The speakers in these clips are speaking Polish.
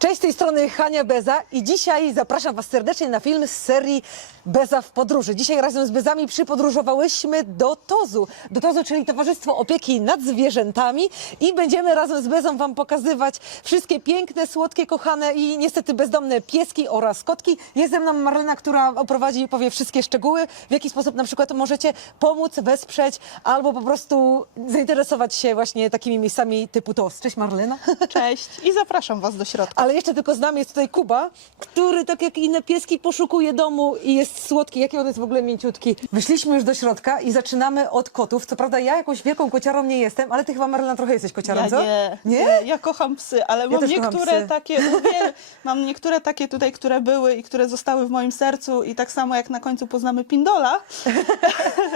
Cześć, z tej strony Hania Beza i dzisiaj zapraszam Was serdecznie na film z serii Beza w podróży. Dzisiaj razem z Bezami przypodróżowałyśmy do Tozu. Do Tozu, czyli Towarzystwo Opieki nad Zwierzętami i będziemy razem z Bezą Wam pokazywać wszystkie piękne, słodkie, kochane i niestety bezdomne pieski oraz kotki. Jest ze mną Marlena, która oprowadzi i powie wszystkie szczegóły, w jaki sposób na przykład możecie pomóc, wesprzeć albo po prostu zainteresować się właśnie takimi miejscami typu Toz. Cześć Marlena. Cześć i zapraszam Was do środka. Ale jeszcze tylko z nami jest tutaj Kuba, który tak jak inne pieski poszukuje domu i jest słodki. Jaki on jest w ogóle mięciutki. Wyszliśmy już do środka i zaczynamy od kotów. Co prawda ja jakąś wielką kociarą nie jestem, ale ty chyba Marlena trochę jesteś kociarą, ja co? nie, Nie? nie, ja kocham psy, ale mam też kocham niektóre psy. takie, mam niektóre takie tutaj, które były i które zostały w moim sercu i tak samo jak na końcu poznamy Pindola,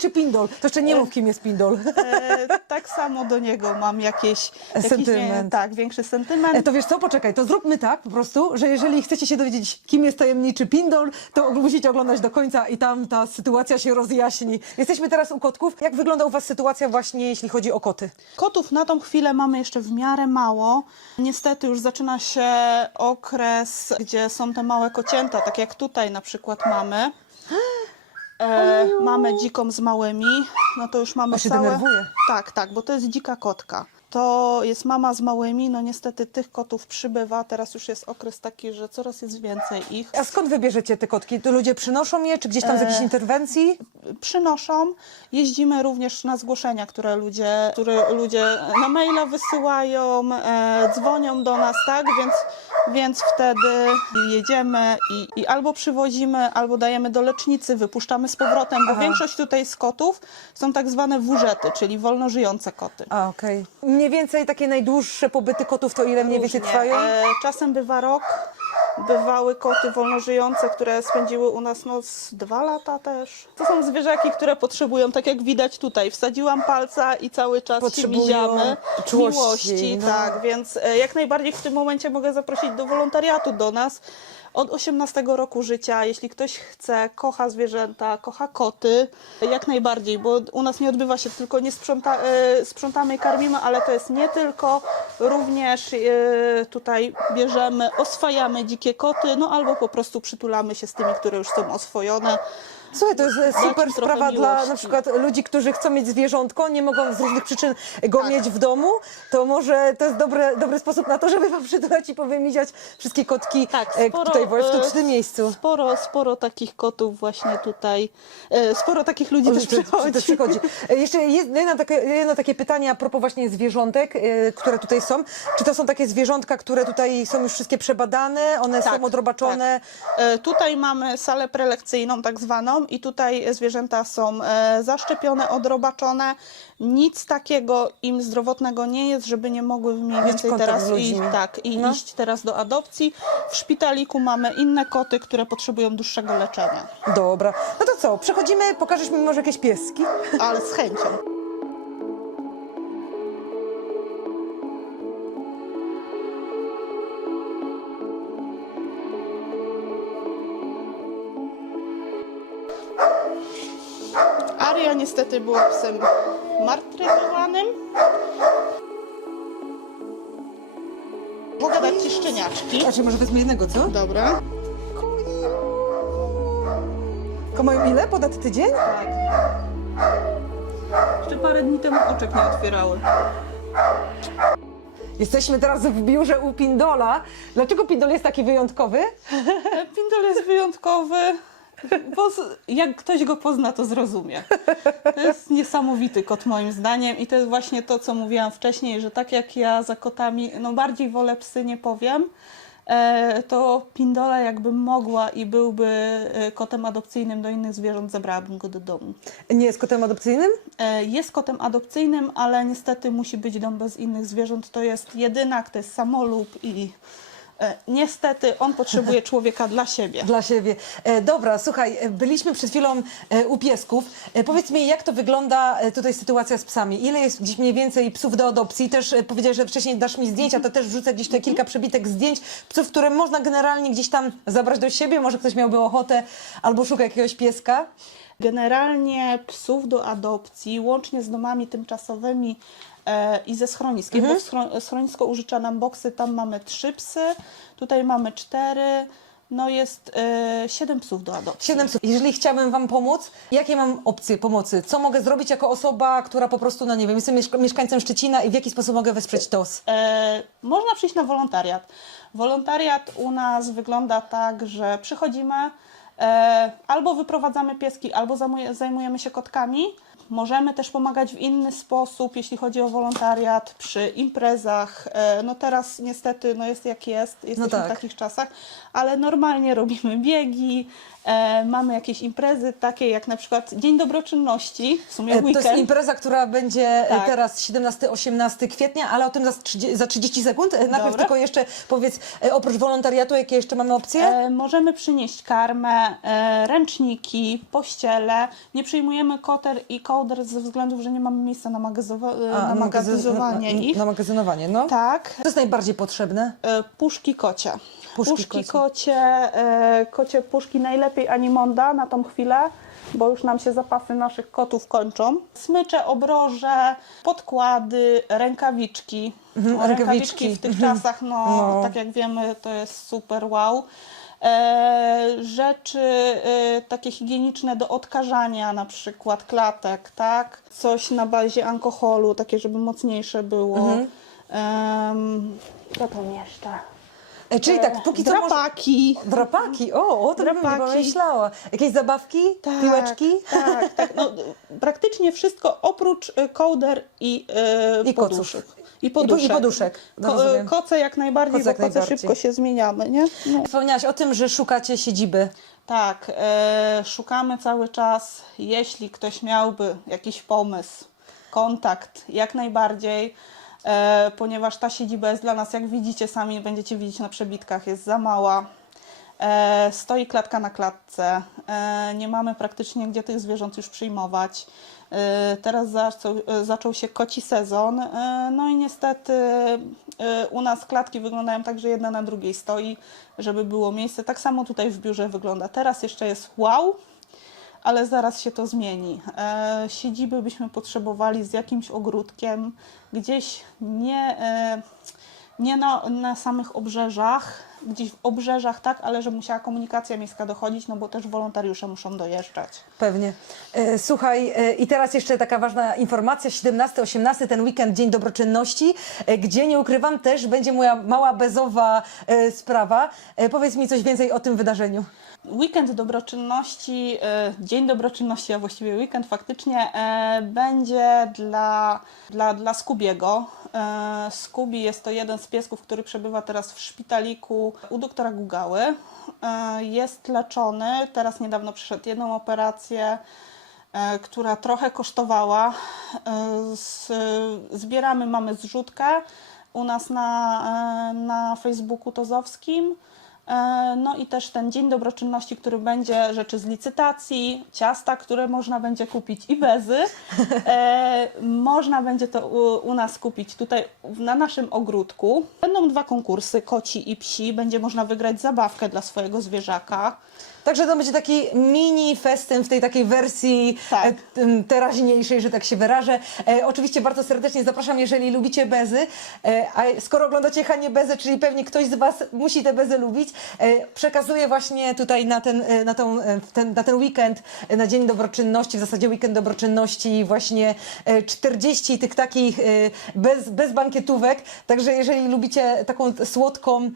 Tajemniczy pindol. To jeszcze nie mów, kim jest pindol. e, tak samo do niego mam jakieś, Sentyment. Tak, większy sentyment. E, To wiesz co, poczekaj, to zróbmy tak po prostu, że jeżeli chcecie się dowiedzieć, kim jest tajemniczy pindol, to musicie oglądać do końca i tam ta sytuacja się rozjaśni. Jesteśmy teraz u kotków. Jak wygląda u Was sytuacja właśnie, jeśli chodzi o koty? Kotów na tą chwilę mamy jeszcze w miarę mało. Niestety już zaczyna się okres, gdzie są te małe kocięta, tak jak tutaj na przykład mamy. E, mamy dziką z małymi, no to już mamy się całe... denerwuje. Tak, tak, bo to jest dzika kotka. To jest mama z małymi, no niestety tych kotów przybywa, teraz już jest okres taki, że coraz jest więcej ich. A skąd wybierzecie te kotki? To ludzie przynoszą je, czy gdzieś tam z jakiejś E, interwencji? przynoszą. Jeździmy również na zgłoszenia, które ludzie, które ludzie na maila wysyłają, e, dzwonią do nas, tak? Więc, więc wtedy jedziemy i, i albo przywozimy, albo dajemy do lecznicy, wypuszczamy z powrotem, bo Aha. większość tutaj z kotów są tak zwane wóżety, czyli wolno żyjące koty. A, okej. Mniej więcej takie najdłuższe pobyty kotów to ile mniej więcej Różnie. trwają? E, czasem bywa rok, bywały koty wolnożyjące, które spędziły u nas no, z dwa lata też. To są zwierzaki, które potrzebują, tak jak widać tutaj, wsadziłam palca i cały czas się Potrzebują miziamy. czułości, Miłości, no. tak, więc e, jak najbardziej w tym momencie mogę zaprosić do wolontariatu do nas. Od 18 roku życia, jeśli ktoś chce, kocha zwierzęta, kocha koty, jak najbardziej, bo u nas nie odbywa się tylko nie sprząta, e, sprzątamy i karmimy, ale to jest nie tylko, również e, tutaj bierzemy, oswajamy dzikie koty, no albo po prostu przytulamy się z tymi, które już są oswojone. Słuchaj, to jest e, super sprawa dla miłości. na przykład ludzi, którzy chcą mieć zwierzątko, nie mogą z różnych przyczyn go Tak. mieć w domu, to może to jest dobry, dobry sposób na to, żeby wam przytulać i powymiziać wszystkie kotki Tak, e, sporo, tutaj w, e, tym miejscu. Sporo, sporo takich kotów właśnie tutaj, sporo takich ludzi też To- to- przychodzi. przychodzi. Jeszcze jedno takie, jedno takie pytanie a propos właśnie zwierzątek, które tutaj są. Czy to są takie zwierzątka, które tutaj są już wszystkie przebadane, one są odrobaczone? Tak. Tutaj mamy salę prelekcyjną tak zwaną i tutaj zwierzęta są e, zaszczepione, odrobaczone. Nic takiego im zdrowotnego nie jest, żeby nie mogły mniej więcej teraz iść, tak, i No. iść teraz do adopcji. W szpitaliku mamy inne koty, które potrzebują dłuższego leczenia, Dobra. No to co, przechodzimy, pokażesz mi może jakieś pieski? ale z chęcią. Aria niestety była psem martryzowanym. Mogę dać ci szczeniaczki. Znaczy, może wezmę jednego, co? Dobra. Ko mają ile? Ponad tydzień? Tak. Jeszcze parę dni temu oczek nie otwierały. Jesteśmy teraz w biurze u Pindola. Dlaczego Pindol jest taki wyjątkowy? Pindol jest wyjątkowy, bo jak ktoś go pozna, to zrozumie. To jest niesamowity kot moim zdaniem i to jest właśnie to, co mówiłam wcześniej, że tak jak ja za kotami, no bardziej wolę psy, nie powiem, e, to Pindola jakbym mogła i byłby e, kotem adopcyjnym do innych zwierząt, zabrałabym go do domu. Nie jest kotem adopcyjnym? E, Jest kotem adopcyjnym, ale niestety musi być dom bez innych zwierząt. To jest jedynak, to jest samolub i niestety on potrzebuje człowieka dla siebie. Dla siebie. E, dobra, słuchaj, e, byliśmy przed chwilą e, u piesków. E, powiedz mi, jak to wygląda e, tutaj sytuacja z psami? Ile jest gdzieś mniej więcej psów do adopcji? Też e, powiedziałeś, że wcześniej dasz mi zdjęcia, to też wrzucę gdzieś te kilka przebitek zdjęć psów, które można generalnie gdzieś tam zabrać do siebie. Może ktoś miałby ochotę albo szuka jakiegoś pieska. Generalnie psów do adopcji, łącznie z domami tymczasowymi, e, i ze schroniskiem, Mhm. bo schronisko użycza nam boksy, tam mamy trzy psy, tutaj mamy cztery, no jest e, siedem psów do adopcji. Siedem słów. Jeżeli chciałabym Wam pomóc, jakie mam opcje pomocy? Co mogę zrobić jako osoba, która po prostu, no nie wiem, jestem mieszka- mieszkańcem Szczecina i w jaki sposób mogę wesprzeć TOS? E, można przyjść na wolontariat. Wolontariat u nas wygląda tak, że przychodzimy, e, albo wyprowadzamy pieski, albo zajmuje- zajmujemy się kotkami. Możemy też pomagać w inny sposób, jeśli chodzi o wolontariat, przy imprezach. E, no teraz niestety no jest jak jest, jesteśmy tak. w takich czasach, ale normalnie robimy biegi, e, mamy jakieś imprezy takie jak na przykład Dzień Dobroczynności, w sumie E, To weekend. jest impreza, która będzie e, Tak. teraz 17-18 kwietnia, ale o tym za 30, za 30 sekund. E, Najpierw Dobra. tylko jeszcze powiedz, e, oprócz wolontariatu, jakie jeszcze mamy opcje? E, możemy przynieść karmę, e, ręczniki, pościele. Nie przyjmujemy koter i kołder ze względu, że nie mamy miejsca na, e, na magazyn- magazyzowanie na, ich. na magazynowanie, no. Tak. Co jest najbardziej potrzebne? E, puszki kocie. Puszki kocie. kocie, e, kocie puszki najlepiej Animonda na tą chwilę, bo już nam się zapasy naszych kotów kończą. Smycze, obroże, podkłady, rękawiczki. Mhm, rękawiczki. w tych Mhm. czasach, no, No. tak jak wiemy, to jest super wow. E, rzeczy e, takie higieniczne do odkażania, na przykład klatek, tak? Coś na bazie alkoholu, takie, żeby mocniejsze było. Mhm. Em, co tam jeszcze? E, Czyli tak, póki co... Może... Drapaki. Drapaki, o, o tym bym nie Drapaki. pomyślała. Jakieś zabawki? Tak, Piłeczki? Tak, tak. No, praktycznie wszystko oprócz e, kołder i, e, I poduszek. I poduszek. I poduszek, no Ko- rozumiem. koce jak najbardziej, Koce jak bo koce najbardziej. szybko się zmieniamy, nie? No. Wspomniałaś o tym, że szukacie siedziby. Tak, e, szukamy cały czas. Jeśli ktoś miałby jakiś pomysł, kontakt, jak najbardziej, ponieważ ta siedziba jest dla nas, jak widzicie sami, będziecie widzieć na przebitkach, jest za mała. E, stoi klatka na klatce. E, nie mamy praktycznie gdzie tych zwierząt już przyjmować. E, teraz zaczął, e, się koci sezon. E, no i niestety e, u nas klatki wyglądają tak, że jedna na drugiej stoi, żeby było miejsce. Tak samo tutaj w biurze wygląda. Teraz jeszcze jest wow, ale zaraz się to zmieni. E, siedziby byśmy potrzebowali z jakimś ogródkiem, gdzieś nie, e, nie na, na samych obrzeżach, gdzieś w obrzeżach tak, ale że musiała komunikacja miejska dochodzić, no bo też wolontariusze muszą dojeżdżać. Pewnie. E, Słuchaj, e, i teraz jeszcze taka ważna informacja. 17-18, ten weekend, Dzień Dobroczynności, e, gdzie nie ukrywam też będzie moja mała bezowa sprawa. Powiedz mi coś więcej o tym wydarzeniu. Weekend dobroczynności, Dzień Dobroczynności, a właściwie weekend faktycznie będzie dla, dla, dla Skubiego. Skubi jest to jeden z piesków, który przebywa teraz w szpitaliku u doktora Gugały. E, Jest leczony, teraz niedawno przeszedł jedną operację, e, która trochę kosztowała. E, Zbieramy, mamy zrzutkę u nas na, na Facebooku Tozowskim. E, No i też ten Dzień Dobroczynności, który będzie rzeczy z licytacji, ciasta, które można będzie kupić i bezy. E, można będzie to u, u nas kupić tutaj na naszym ogródku. Będą dwa konkursy, koci i psi. Będzie można wygrać zabawkę dla swojego zwierzaka. Także to będzie taki mini festyn w tej takiej wersji Tak. e, teraźniejszej, że tak się wyrażę. E, oczywiście bardzo serdecznie zapraszam, jeżeli lubicie bezy. E, a skoro oglądacie Hanie Bezę, czyli pewnie ktoś z Was musi te bezy lubić, e, przekazuję właśnie tutaj na ten, e, na, tą, e, ten, na ten weekend, na Dzień Dobroczynności, w zasadzie weekend dobroczynności, właśnie e, 40 tych takich bez, bez bankietówek. Także jeżeli lubicie taką słodką,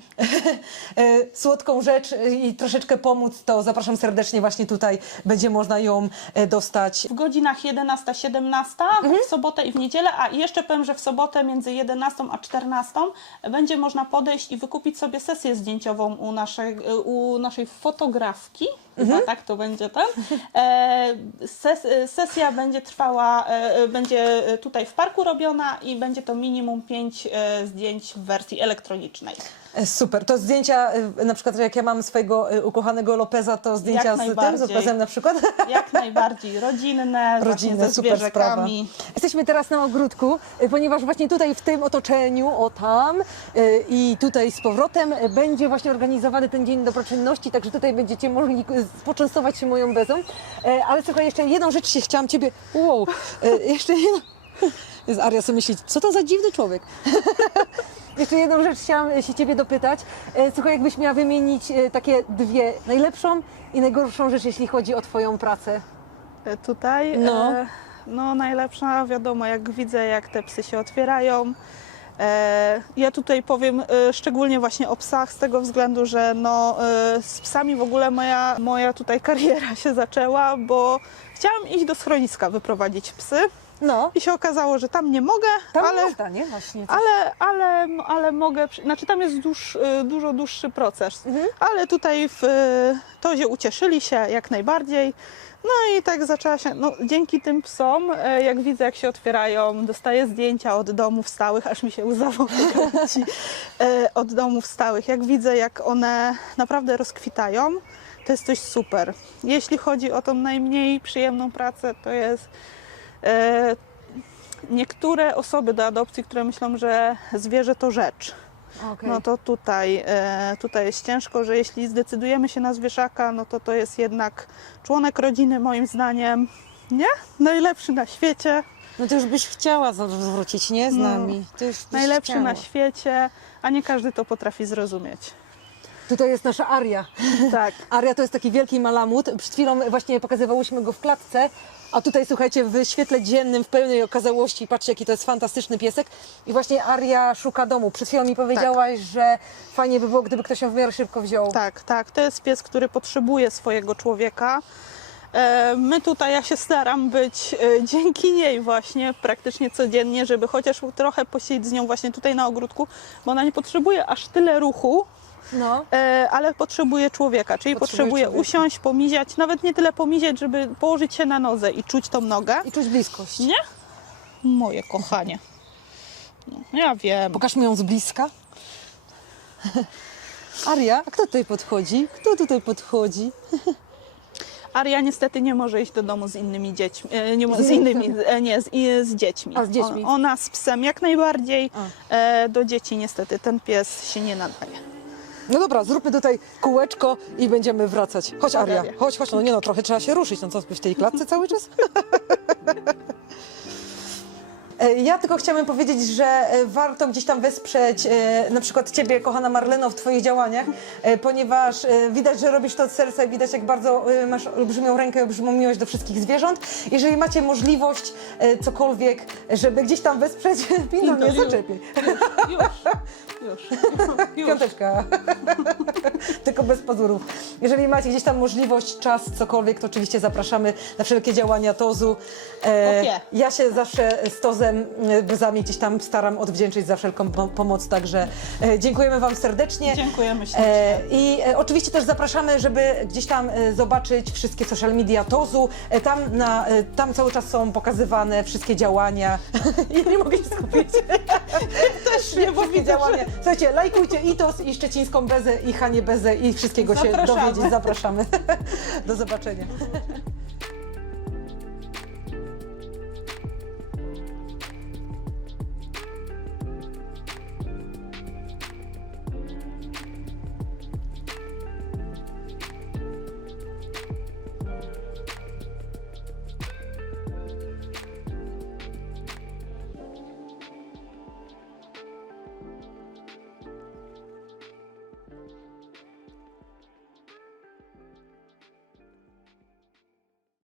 słodką rzecz i troszeczkę pomóc, to zapraszam serdecznie właśnie tutaj. Będzie można ją e, dostać. W godzinach 11-17 w sobotę i w niedzielę, a jeszcze powiem, że w sobotę między 11 a 14 będzie można podejść i wykupić sobie sesję zdjęciową u naszej, u naszej fotografki. Chyba tak to będzie ten. E, ses, sesja będzie trwała, e, będzie tutaj w parku robiona i będzie to minimum 5 e, zdjęć w wersji elektronicznej. Super. To zdjęcia, na przykład jak ja mam swojego ukochanego Lopeza, to zdjęcia z tym, z. Lopezem na przykład. Jak najbardziej rodzinne, Rodzinne, ze super sprawa. Jesteśmy teraz na ogródku, ponieważ właśnie tutaj w tym otoczeniu, o tam i tutaj z powrotem będzie właśnie organizowany ten Dzień Dobroczynności, także tutaj będziecie mogli y, poczęstować się moją bezą. Y, Ale słuchaj, jeszcze jedną rzecz się chciałam Ciebie... Wow, y, jeszcze jedną... Jest Aria sobie myśli, co to za dziwny człowiek. Jeszcze jedną rzecz chciałam się Ciebie dopytać. E, Słuchaj, jakbyś miała wymienić e, takie dwie, najlepszą i najgorszą rzecz, jeśli chodzi o Twoją pracę. E, Tutaj No. no. no najlepsza, wiadomo, jak widzę, jak te psy się otwierają. E, ja tutaj powiem e, szczególnie właśnie o psach z tego względu, że no, e, z psami w ogóle moja, moja tutaj kariera się zaczęła, bo chciałam iść do schroniska wyprowadzić psy No, i się okazało, że tam nie mogę, tam ale, można, nie? Właśnie. coś. ale, ale, ale mogę, znaczy tam jest dłuż, y, dużo dłuższy proces, Mhm. ale tutaj w Tozie ucieszyli się jak najbardziej. No i tak zaczęła się, no dzięki tym psom, e, jak widzę jak się otwierają, dostaję zdjęcia od domów stałych, aż mi się łza e, od domów stałych, jak widzę jak one naprawdę rozkwitają, to jest coś super. Jeśli chodzi o tą najmniej przyjemną pracę, to jest e, niektóre osoby do adopcji, które myślą, że zwierzę to rzecz. Okej. No to tutaj, e, tutaj jest ciężko, że jeśli zdecydujemy się na zwierzaka, no to to jest jednak członek rodziny moim zdaniem, nie? Najlepszy na świecie, No to już byś chciała zwrócić, nie? Z No. nami. Byś najlepszy chciała. na świecie, a nie każdy to potrafi zrozumieć. Tutaj jest nasza Aria. Tak. Aria to jest taki wielki malamut. Przed chwilą właśnie pokazywałyśmy go w klatce, a tutaj słuchajcie, w świetle dziennym, w pełnej okazałości, patrzcie jaki to jest fantastyczny piesek. I właśnie Aria szuka domu. Przed chwilą mi powiedziałaś, że fajnie by było, gdyby ktoś ją w miarę szybko wziął. Tak, tak. To jest pies, który potrzebuje swojego człowieka. E, My tutaj, ja się staram być e, dzięki niej właśnie praktycznie codziennie, żeby chociaż trochę posiedzieć z nią właśnie tutaj na ogródku, bo ona nie potrzebuje aż tyle ruchu, No. e, ale potrzebuje człowieka, czyli Potrzebuje potrzebuje usiąść, pomiziać, nawet nie tyle pomiziać, żeby położyć się na nodze i czuć tą nogę. I czuć bliskość. Nie? Moje kochanie. No, ja wiem. Pokażmy ją z bliska. Aria, a kto tutaj podchodzi? Kto tutaj podchodzi? Aria niestety nie może iść do domu z innymi dziećmi. e, Nie, Z innymi e, nie, z, z dziećmi. A, z dziećmi. Ona z psem jak najbardziej. A. E, do dzieci niestety ten pies się nie nadaje. No dobra, zróbmy tutaj kółeczko i będziemy wracać. Chodź Aria, Aria. chodź, chodź. No nie no, trochę trzeba się ruszyć. No co, w tej klatce cały czas? E, Ja tylko chciałam powiedzieć, że e, warto gdzieś tam wesprzeć e, na przykład Ciebie, kochana Marleno, w Twoich działaniach, ponieważ widać, że robisz to od serca i widać, jak bardzo masz olbrzymią rękę, olbrzymią miłość do wszystkich zwierząt. Jeżeli macie możliwość cokolwiek, żeby gdzieś tam wesprzeć, Pindol, nie Pindol, już. Już, już. Piąteczka. Tylko bez pazurów. Jeżeli macie gdzieś tam możliwość, czas, cokolwiek, to oczywiście zapraszamy na wszelkie działania TOZu. Ja się zawsze z TOZem e, bezami gdzieś tam staram odwdzięczyć za wszelką po- pomoc, także e, dziękujemy Wam serdecznie. Dziękujemy ślicznie. E, I e, oczywiście też zapraszamy, żeby gdzieś tam zobaczyć wszystkie social media TOZu. Tam, na, tam cały czas są pokazywane wszystkie działania. ja nie mogę się skupić. Też nie, bo widzę, działania. Słuchajcie, lajkujcie ITOS i Szczecińską Bezę i Hanie Bezę i wszystkiego się Zapraszamy. dowiedzieć. Zapraszamy. Do zobaczenia.